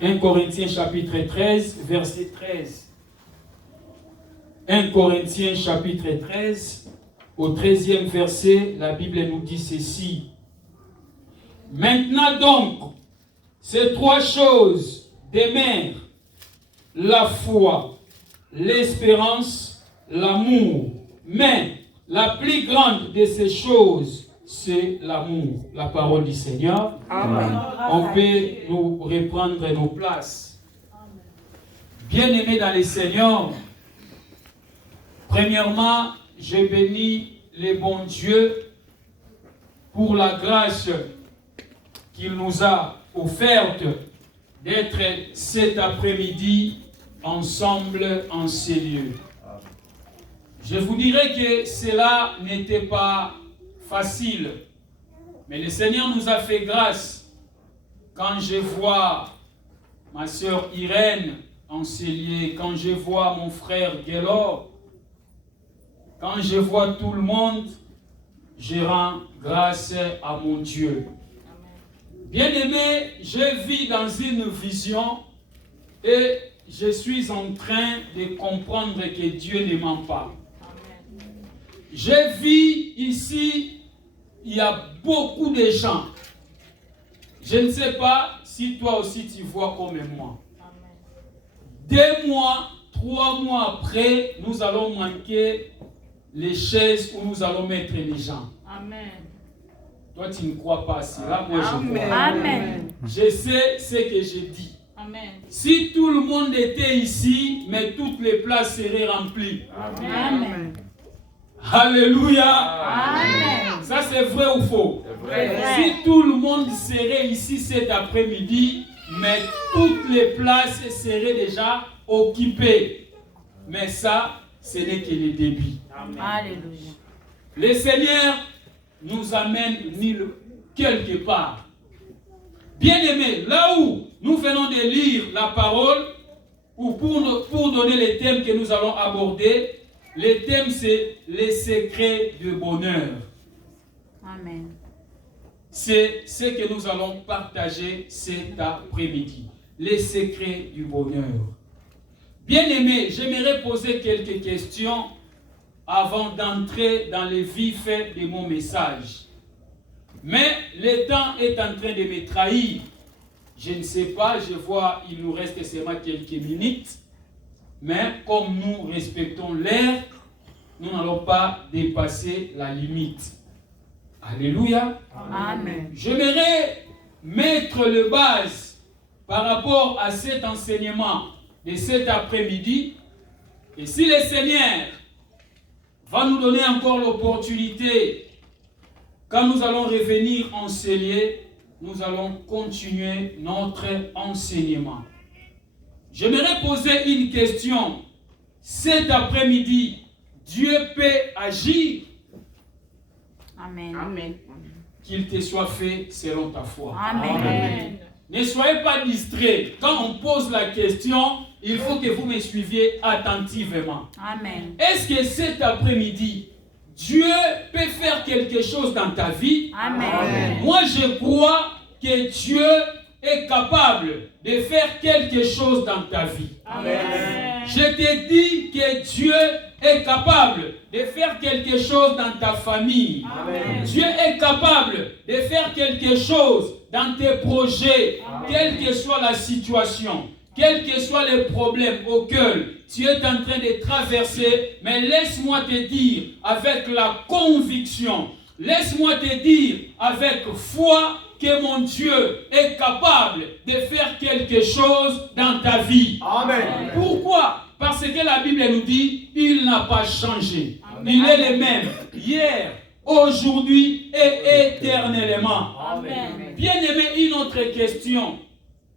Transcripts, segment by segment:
1 Corinthiens chapitre 13, verset 13. 1 Corinthiens chapitre 13, au 13e verset, la Bible nous dit ceci. Maintenant donc, ces trois choses demeurent, la foi, l'espérance, l'amour. Mais la plus grande de ces choses, c'est l'amour. La parole du Seigneur. Amen. On peut nous reprendre nos places. Bien-aimés dans le Seigneur, premièrement, je bénis le bon Dieu pour la grâce qu'il nous a offerte d'être cet après-midi ensemble en ces lieux. Je vous dirais que cela n'était pas facile, mais le Seigneur nous a fait grâce. Quand je vois ma sœur Irène en ces lieux, quand je vois mon frère Guélor, quand je vois tout le monde, je rends grâce à mon Dieu. Bien-aimé, je vis dans une vision et je suis en train de comprendre que Dieu ne ment pas. Je vis ici, il y a beaucoup de gens. Je ne sais pas si toi aussi tu vois comme moi. 2 mois, 3 mois après, nous allons manquer les chaises où nous allons mettre les gens. Amen. Toi, tu ne crois pas à cela, moi je crois. Amen. Je sais ce que je dis. Amen. Si tout le monde était ici, mais toutes les places seraient remplies. Amen. Amen. Alléluia. Amen. Ça c'est vrai ou faux? Vrai. Si tout le monde serait ici cet après-midi, mais toutes les places seraient déjà occupées. Mais ça, ce n'est que le début. Amen. Alléluia. Le Seigneur nous amène quelque part. Bien-aimés, là où nous venons de lire la parole, ou pour donner les thèmes que nous allons aborder, le thème c'est les secrets du bonheur. Amen. C'est ce que nous allons partager cet après-midi. Les secrets du bonheur. Bien-aimés, j'aimerais poser quelques questions avant d'entrer dans le vif de mon message. Mais le temps est en train de me trahir. Je ne sais pas, je vois, il nous reste seulement quelques minutes. Mais comme nous respectons l'heure, nous n'allons pas dépasser la limite. Alléluia. Amen. J'aimerais mettre le base par rapport à cet enseignement de cet après-midi. Et si le Seigneur va nous donner encore l'opportunité, quand nous allons revenir enseigner, nous allons continuer notre enseignement. J'aimerais poser une question. Cet après-midi, Dieu peut agir. Amen. Amen. Qu'il te soit fait selon ta foi. Amen. Amen. Ne soyez pas distraits. Quand on pose la question, il faut que vous me suiviez attentivement. Amen. Est-ce que cet après-midi, Dieu peut faire quelque chose dans ta vie? Amen. Amen. Moi, je crois que Dieu est capable de faire quelque chose dans ta vie. Amen. Je te dis que Dieu est capable de faire quelque chose dans ta famille. Amen. Dieu est capable de faire quelque chose dans tes projets. Amen. Quelle que soit la situation, quels que soient les problèmes auxquels tu es en train de traverser, mais laisse-moi te dire avec la conviction, laisse-moi te dire avec foi que mon Dieu est capable de faire quelque chose dans ta vie. Amen. Pourquoi? Parce que la Bible nous dit, il n'a pas changé. Amen. Il est le même hier, aujourd'hui et éternellement. Amen. Bien aimé, une autre question.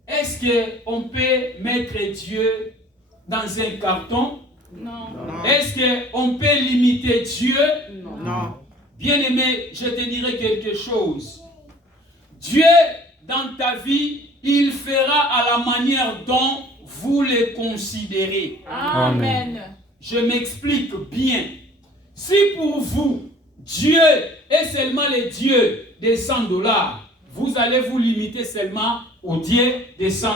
Est-ce qu'on peut mettre Dieu dans un carton? Non. Est-ce qu'on peut limiter Dieu? Non. Bien aimé, je te dirai quelque chose. Dieu, dans ta vie, il fera à la manière dont vous le considérez. Amen. Je m'explique bien. Si pour vous, Dieu est seulement le Dieu des $100, vous allez vous limiter seulement au Dieu des $100.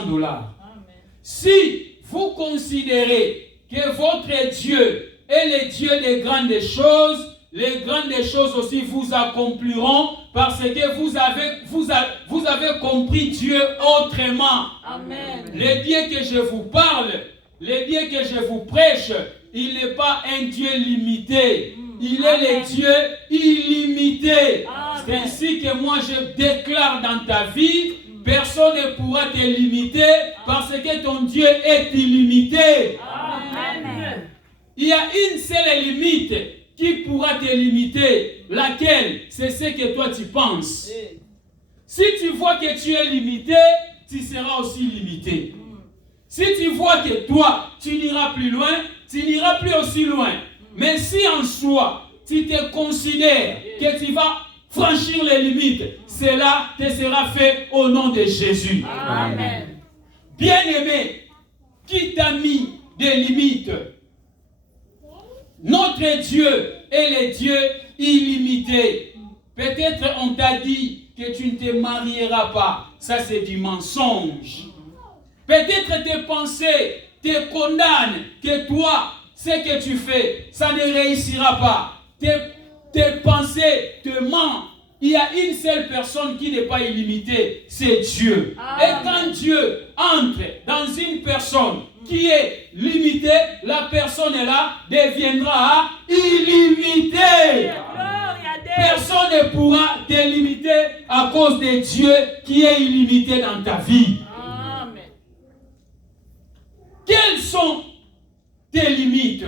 Si vous considérez que votre Dieu est le Dieu des grandes choses, les grandes choses aussi vous accompliront parce que vous avez compris Dieu autrement. Amen. Le Dieu que je vous parle, le Dieu que je vous prêche, il n'est pas un Dieu limité. Il est le Dieu illimité. C'est ainsi que moi je déclare dans ta vie, personne ne pourra te limiter parce que ton Dieu est illimité. Amen. Il y a une seule limite qui pourra te limiter. Laquelle? C'est ce que toi tu penses. Si tu vois que tu es limité, tu seras aussi limité. Si tu vois que toi, tu n'iras plus loin, tu n'iras plus aussi loin. Mais si en soi, tu te considères que tu vas franchir les limites, cela te sera fait au nom de Jésus. Amen. Bien-aimé, qui t'a mis des limites? Notre Dieu est le Dieu illimité. Peut-être on t'a dit que tu ne te marieras pas. Ça, c'est du mensonge. Peut-être tes pensées te condamnent que toi, ce que tu fais, ça ne réussira pas. Tes pensées te mentent. Il y a une seule personne qui n'est pas illimitée, c'est Dieu. Amen. Et quand Dieu entre dans une personne qui est limitée, la personne là deviendra illimitée. Personne ne pourra te limiter à cause de Dieu qui est illimité dans ta vie. Amen. Quelles sont tes limites?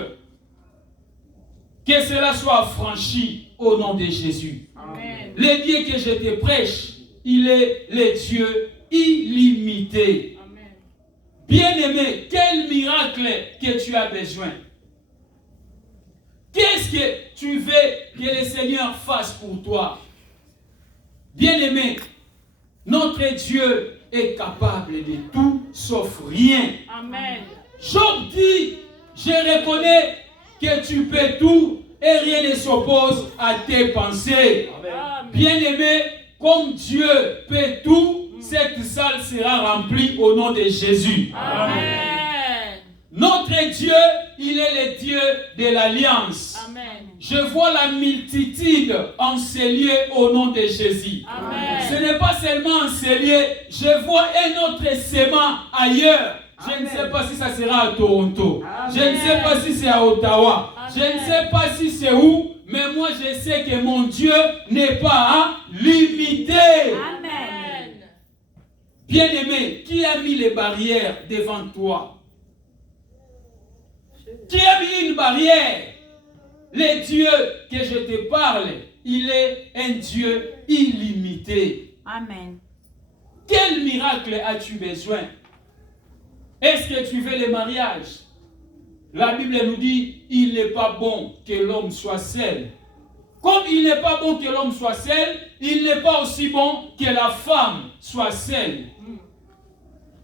Que cela soit franchi au nom de Jésus. Amen. Le Dieu que je te prêche, il est le Dieu illimité. Amen. Bien-aimé, quel miracle que tu as besoin? Qu'est-ce que tu veux que le Seigneur fasse pour toi? Bien-aimé, notre Dieu est capable de tout sauf rien. Amen. Job dit, je reconnais que tu peux tout et rien ne s'oppose à tes pensées. Amen. Bien-aimé, comme Dieu peut tout, cette salle sera remplie au nom de Jésus. Amen. Notre Dieu, il est le Dieu de l'alliance. Amen. Je vois la multitude encelée au nom de Jésus. Amen. Ce n'est pas seulement encelé, je vois un autre sément ailleurs. Je ne sais pas si ça sera à Toronto. Je ne sais pas si c'est à Ottawa. Je ne sais pas si c'est où. Mais moi, je sais que mon Dieu n'est pas limité. Amen. Bien-aimé, qui a mis les barrières devant toi? Qui a mis une barrière? Le Dieu que je te parle, il est un Dieu illimité. Amen. Quel miracle as-tu besoin? Est-ce que tu veux le mariage? La Bible nous dit, il n'est pas bon que l'homme soit seul. Comme il n'est pas bon que l'homme soit seul, il n'est pas aussi bon que la femme soit seule.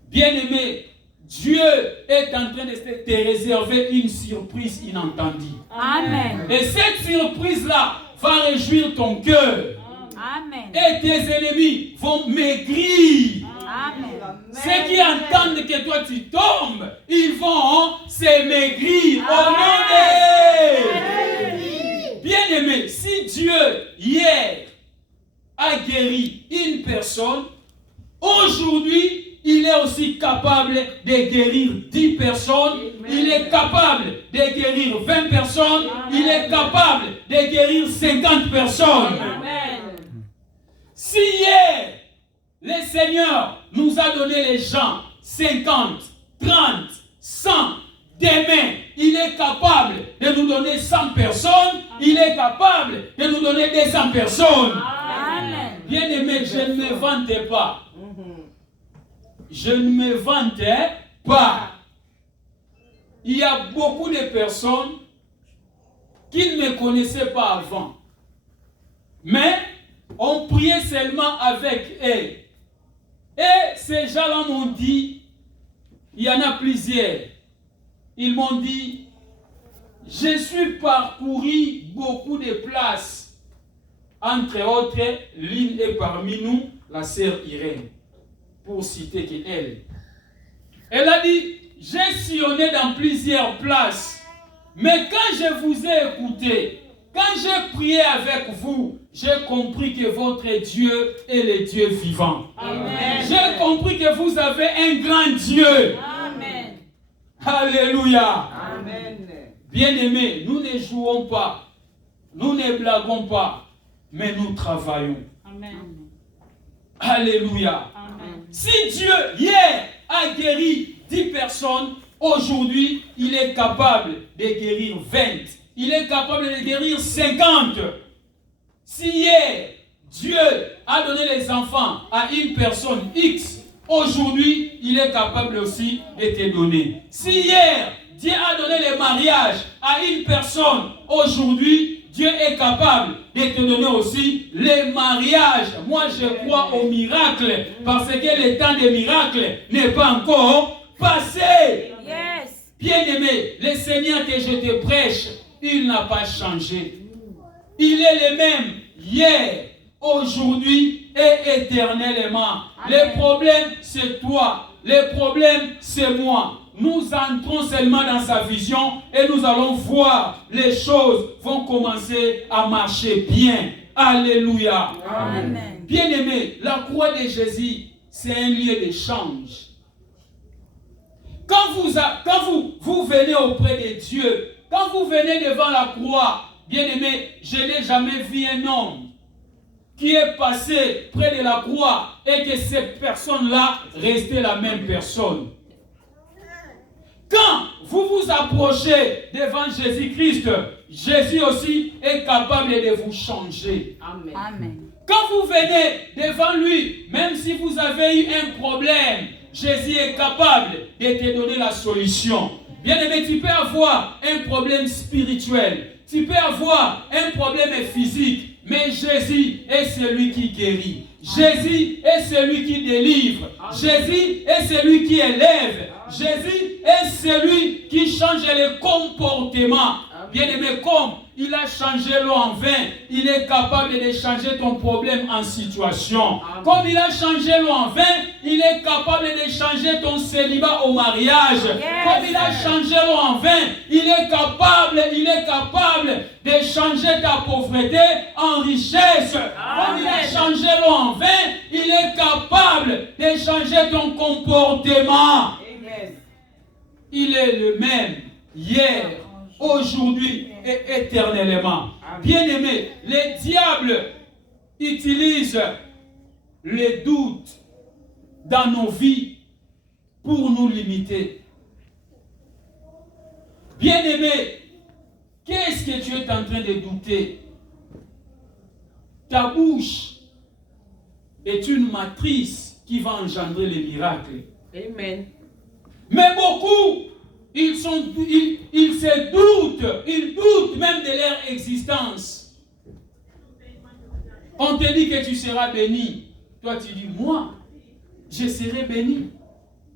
Bien-aimé, Dieu est en train de te réserver une surprise inattendue. Amen. Et cette surprise-là va réjouir ton cœur. Amen. Et tes ennemis vont maigrir. Amen. Ceux qui entendent que toi tu tombes, ils vont se maigrir. Au nom de... Bien-aimé, si Dieu hier a guéri une personne, aujourd'hui il est aussi capable de guérir 10 personnes. Il est capable de guérir 20 personnes. Il est capable de guérir 50 personnes. Amen. Si hier, le Seigneur nous a donné les gens 50, 30, 100, demain, il est capable de nous donner 100 personnes. Il est capable de nous donner 200 personnes. Amen. Bien-aimé, je ne me vante pas. Je ne me vante pas. Il y a beaucoup de personnes qui ne me connaissaient pas avant. Mais on priait seulement avec eux. Et ces gens-là m'ont dit, il y en a plusieurs. Ils m'ont dit, je suis parcouru beaucoup de places. Entre autres, l'une est parmi nous, la sœur Irène. pour citer qu'elle. Elle a dit, j'ai sillonné dans plusieurs places, mais quand je vous ai écouté, quand j'ai prié avec vous, j'ai compris que votre Dieu est le Dieu vivant. Amen. J'ai compris que vous avez un grand Dieu. Amen. Alléluia. Amen. Bien-aimés, nous ne jouons pas, nous ne blaguons pas, mais nous travaillons. Amen. Alléluia. Amen. Si Dieu, hier, a guéri 10 personnes, aujourd'hui, il est capable de guérir 20. Il est capable de guérir 50. Si hier, Dieu a donné les enfants à une personne X, aujourd'hui, il est capable aussi de te donner. Si hier, Dieu a donné le mariage à une personne, aujourd'hui, Dieu est capable de te donner aussi les mariages. Moi, je crois au miracle parce que le temps des miracles n'est pas encore passé. Yes. Bien-aimé, le Seigneur que je te prêche, il n'a pas changé. Il est le même hier, aujourd'hui et éternellement. Le problème, c'est toi. Le problème, c'est moi. Nous entrons seulement dans sa vision et nous allons voir les choses vont commencer à marcher bien. Alléluia. Amen. Bien-aimé, la croix de Jésus, c'est un lieu d'échange. Quand vous venez auprès de Dieu, quand vous venez devant la croix, bien-aimé, je n'ai jamais vu un homme qui est passé près de la croix et que cette personne-là restait la même personne. Quand vous vous approchez devant Jésus-Christ, Jésus aussi est capable de vous changer. Amen. Amen. Quand vous venez devant lui, même si vous avez eu un problème, Jésus est capable de te donner la solution. Bien-aimé, tu peux avoir un problème spirituel, tu peux avoir un problème physique, mais Jésus est celui qui guérit. Jésus est celui qui délivre. Jésus est celui qui élève. Jésus est celui qui change les comportements. Bien-aimé, comme il a changé l'eau en vin, il est capable de changer ton problème en situation. Comme il a changé l'eau en vin, il est capable de changer ton célibat au mariage. Comme il a changé l'eau en vin, il est capable de changer ta pauvreté en richesse. Comme il a changé l'eau en vin, il est capable de changer ton comportement. Amen. Il est le même hier, aujourd'hui et éternellement. Bien-aimé, le diable utilise les doutes dans nos vies pour nous limiter. Bien-aimé, qu'est-ce que tu es en train de douter? Ta bouche est une matrice qui va engendrer les miracles. Amen. Mais beaucoup, ils se doutent, ils doutent même de leur existence. On te dit que tu seras béni. Toi, tu dis, moi, je serai béni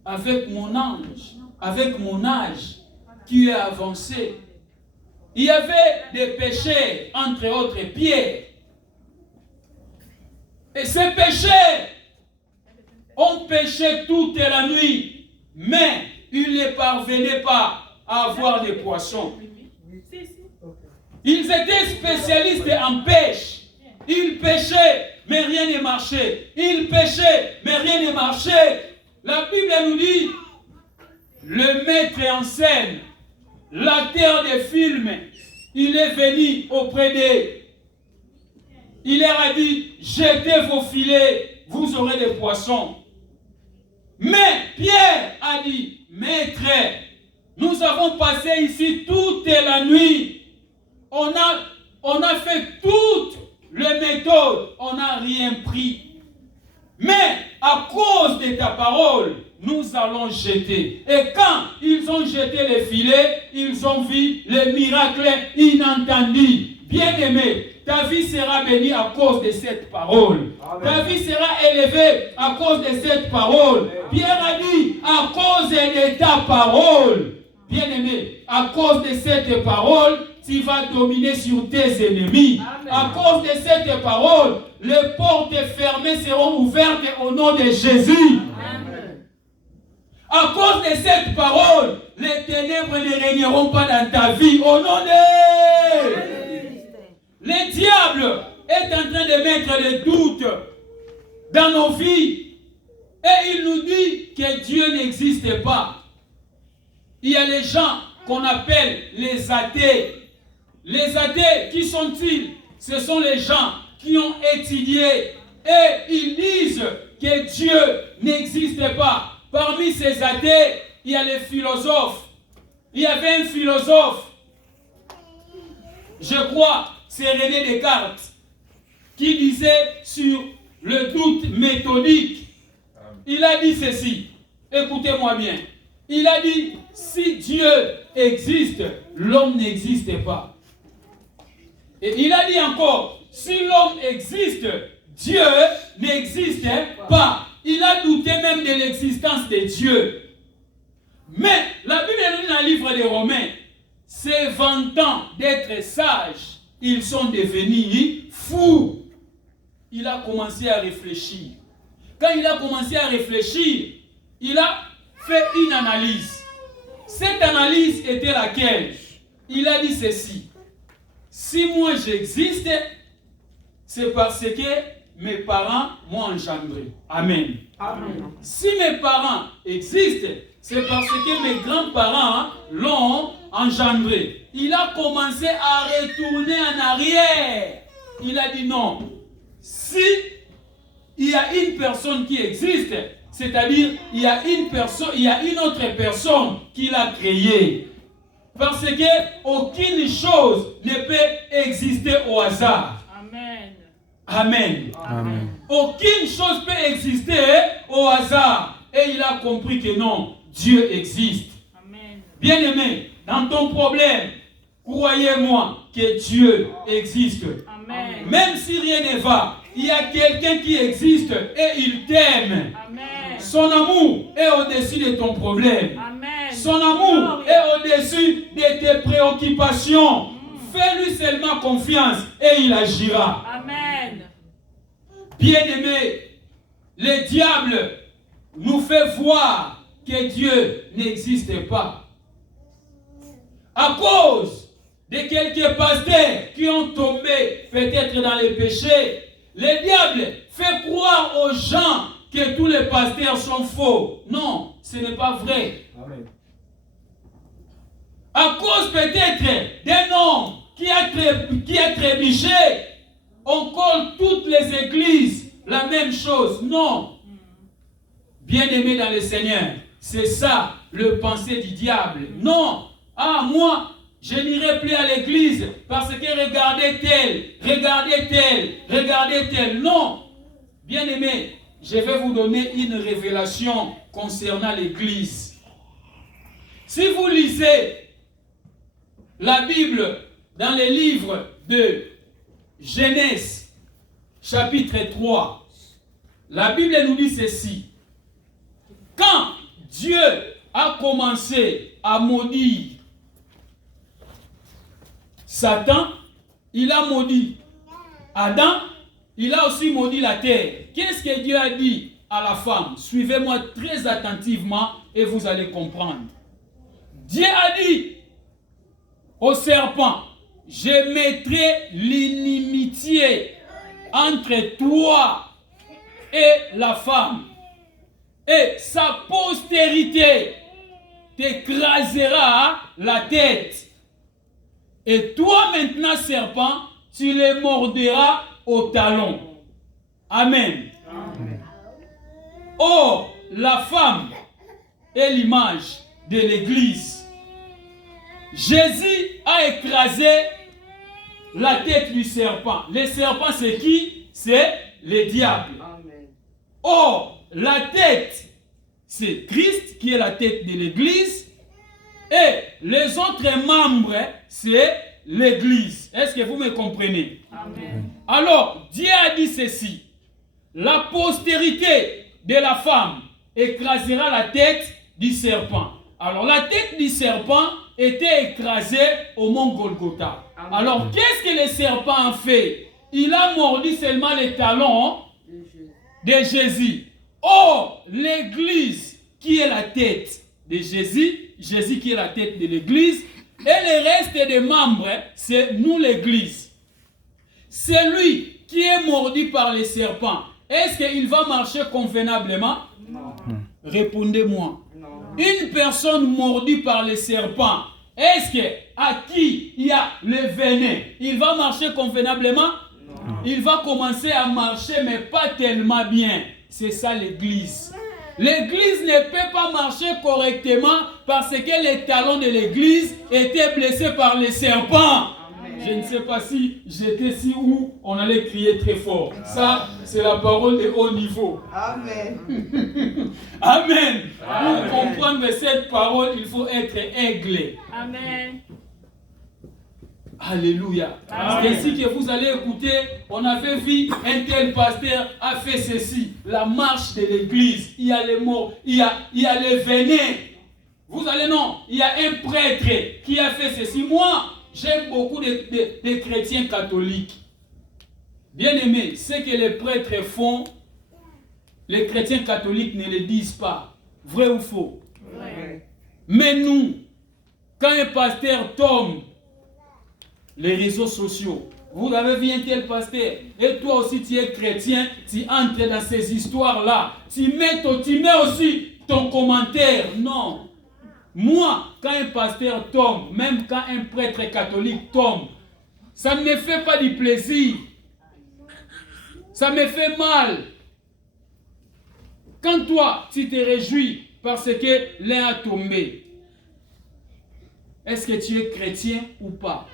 avec mon ange, avec mon âge qui est avancé. Il y avait des péchés, entre autres Pierre. Et ces péchés ont péché toute la nuit. Mais ils ne parvenaient pas à avoir des poissons. Ils étaient spécialistes en pêche. Ils pêchaient, mais rien ne marchait. Ils pêchaient, mais rien ne marchait. La Bible nous dit, le maître en scène, l'acteur des films, il est venu auprès d'eux. Il leur a dit, jetez vos filets, vous aurez des poissons. Mais Pierre a dit, maître, nous avons passé ici toute la nuit. On a fait toutes les méthodes, on n'a rien pris. Mais à cause de ta parole, nous allons jeter. Et quand ils ont jeté les filets, ils ont vu les miracles inattendus. Bien-aimé, ta vie sera bénie à cause de cette parole. Amen. Ta vie sera élevée à cause de cette parole. Pierre a dit, à cause de ta parole. Bien-aimé, à cause de cette parole, tu vas dominer sur tes ennemis. Amen. À cause de cette parole, les portes fermées seront ouvertes au nom de Jésus. Amen. À cause de cette parole, les ténèbres ne régneront pas dans ta vie. Au nom de... Le diable est en train de mettre le doute dans nos vies. Et il nous dit que Dieu n'existe pas. Il y a les gens qu'on appelle les athées. Les athées, qui sont-ils? Ce sont les gens qui ont étudié et ils disent que Dieu n'existe pas. Parmi ces athées, il y a les philosophes. Il y avait un philosophe, je crois, c'est René Descartes, qui disait sur le doute méthodique. Il a dit ceci, écoutez-moi bien. Il a dit, si Dieu existe, l'homme n'existe pas. Et il a dit encore, si l'homme existe, Dieu n'existe pas. Il a douté même de l'existence de Dieu. Mais la Bible nous dit dans le livre des Romains, se vantant d'être sages, ils sont devenus fous. Il a commencé à réfléchir. Quand il a commencé à réfléchir, il a fait une analyse. Cette analyse était laquelle? Il a dit ceci. Si moi j'existe, c'est parce que mes parents m'ont engendré. Amen. Amen. Si mes parents existent, c'est parce que mes grands-parents l'ont engendré. Il a commencé à retourner en arrière. Il a dit non. Si il y a une personne qui existe, c'est-à-dire il y a une personne, il y a une autre personne qui l'a créée. Parce que aucune chose ne peut exister au hasard. Amen. Amen. Amen. Aucune chose peut exister au hasard. Et il a compris que non, Dieu existe. Amen. Bien-aimé, dans ton problème, croyez-moi que Dieu existe. Amen. Même si rien ne va, il y a quelqu'un qui existe et il t'aime. Amen. Son amour est au-dessus de ton problème. Amen. Son amour est au-dessus de tes préoccupations. Fais-lui seulement confiance et il agira. Amen. Bien-aimé, le diable nous fait voir que Dieu n'existe pas. À cause de quelques pasteurs qui ont tombé peut-être dans les péchés, le diable fait croire aux gens que tous les pasteurs sont faux. Non, ce n'est pas vrai. Amen. À cause peut-être d'un homme qui a trébuché, on colle toutes les églises la même chose. Non. Bien-aimé dans le Seigneur, c'est ça le pensée du diable. Non. Ah, moi, je n'irai plus à l'église parce que regardez tel, regardez tel, regardez tel. Non. Bien-aimé, je vais vous donner une révélation concernant l'église. Si vous lisez la Bible dans les livres de Genèse, chapitre 3, la Bible nous dit ceci. Quand Dieu a commencé à maudire Satan, il a maudit Adam, il a aussi maudit la terre. Qu'est-ce que Dieu a dit à la femme? Suivez-moi très attentivement et vous allez comprendre. Dieu a dit au serpent, je mettrai l'inimitié entre toi et la femme, et sa postérité t'écrasera la tête. Et toi maintenant, serpent, tu les mordras au talon. Amen. Amen. Or, la femme est l'image de l'Église. Jésus a écrasé la tête du serpent. Le serpent, c'est qui? C'est le diable. Amen. Or, la tête, c'est Christ qui est la tête de l'Église. Et les autres membres, c'est l'Église. Est-ce que vous me comprenez? Amen. Alors, Dieu a dit ceci. La postérité de la femme écrasera la tête du serpent. Alors, la tête du serpent était écrasée au mont Golgotha. Amen. Alors, qu'est-ce que le serpent a fait? il a mordu seulement les talons de Jésus. Or, l'Église qui est la tête de Jésus, Jésus qui est la tête de l'Église, et le reste des membres, c'est nous l'Église. Celui qui est mordu par les serpents, est-ce qu'il va marcher convenablement? Non. Répondez-moi. Non. Une personne mordue par les serpents, est-ce qu'à qui il y a le venin, il va marcher convenablement? Non. Il va commencer à marcher, mais pas tellement bien. C'est ça l'Église. L'Église ne peut pas marcher correctement parce que les talons de l'Église étaient blessés par les serpents. Amen. Je ne sais pas si j'étais ici où on allait crier très fort. Ça, c'est la parole de haut niveau. Amen. Amen. Amen. Pour comprendre cette parole, il faut être aiglé. Amen. Alléluia. C'est ainsi que vous allez écouter, on avait vu un tel pasteur a fait ceci. La marche de l'église, il y a les mots, il y a les venins. Vous allez non, il y a un prêtre qui a fait ceci. Moi, j'aime beaucoup de chrétiens catholiques. Bien aimé, ce que les prêtres font, les chrétiens catholiques ne le disent pas. Vrai ou faux? Vrai. Mais nous, quand un pasteur tombe, les réseaux sociaux, vous avez vu un tel pasteur, et toi aussi tu es chrétien, tu entres dans ces histoires-là, tu mets aussi ton commentaire. Non. Moi, quand un pasteur tombe, même quand un prêtre catholique tombe, ça ne me fait pas du plaisir. Ça me fait mal. Quand toi, tu te réjouis parce que l'un a tombé, est-ce que tu es chrétien ou pas?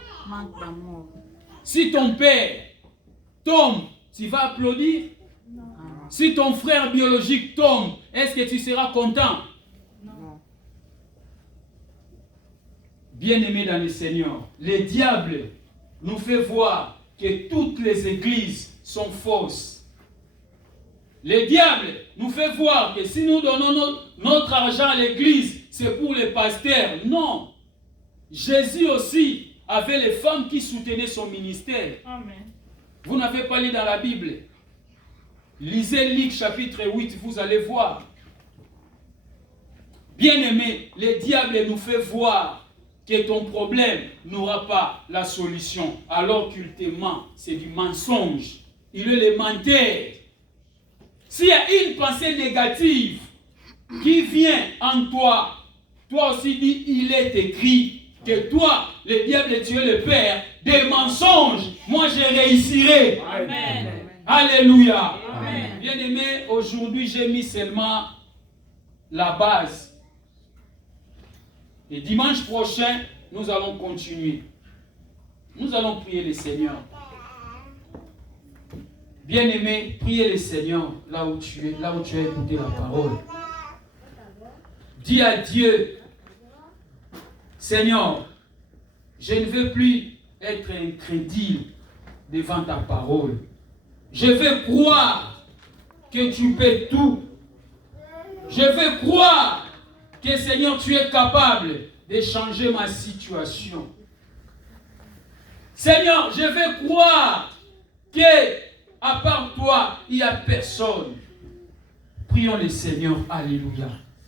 Si ton père tombe, tu vas applaudir? Non. Si ton frère biologique tombe, est-ce que tu seras content? Non. Bien-aimés dans le Seigneur, le diable nous fait voir que toutes les églises sont fausses. Le diable nous fait voir que si nous donnons notre argent à l'église, c'est pour les pasteurs. Non. Jésus aussi avait les femmes qui soutenaient son ministère. Amen. Vous n'avez pas lu dans la Bible. Lisez Luc chapitre 8, vous allez voir. Bien-aimé, le diable nous fait voir que ton problème n'aura pas la solution. Alors qu'il te ment, c'est du mensonge. Il est le menteur. S'il y a une pensée négative qui vient en toi, toi aussi dis, il est écrit que toi, le diable, tu es le père des mensonges. Moi, je réussirai. Amen. Alléluia. Amen. Bien-aimé, aujourd'hui, j'ai mis seulement la base. Et dimanche prochain, nous allons continuer. Nous allons prier le Seigneur. Bien-aimé, priez le Seigneur là où tu es, là où tu as écouté la parole. Dis à Dieu, Seigneur, je ne veux plus être incrédule devant ta parole. Je veux croire que tu peux tout. Je veux croire que, Seigneur, tu es capable de changer ma situation. Seigneur, je veux croire que, à part toi, il n'y a personne. Prions le Seigneur. Alléluia.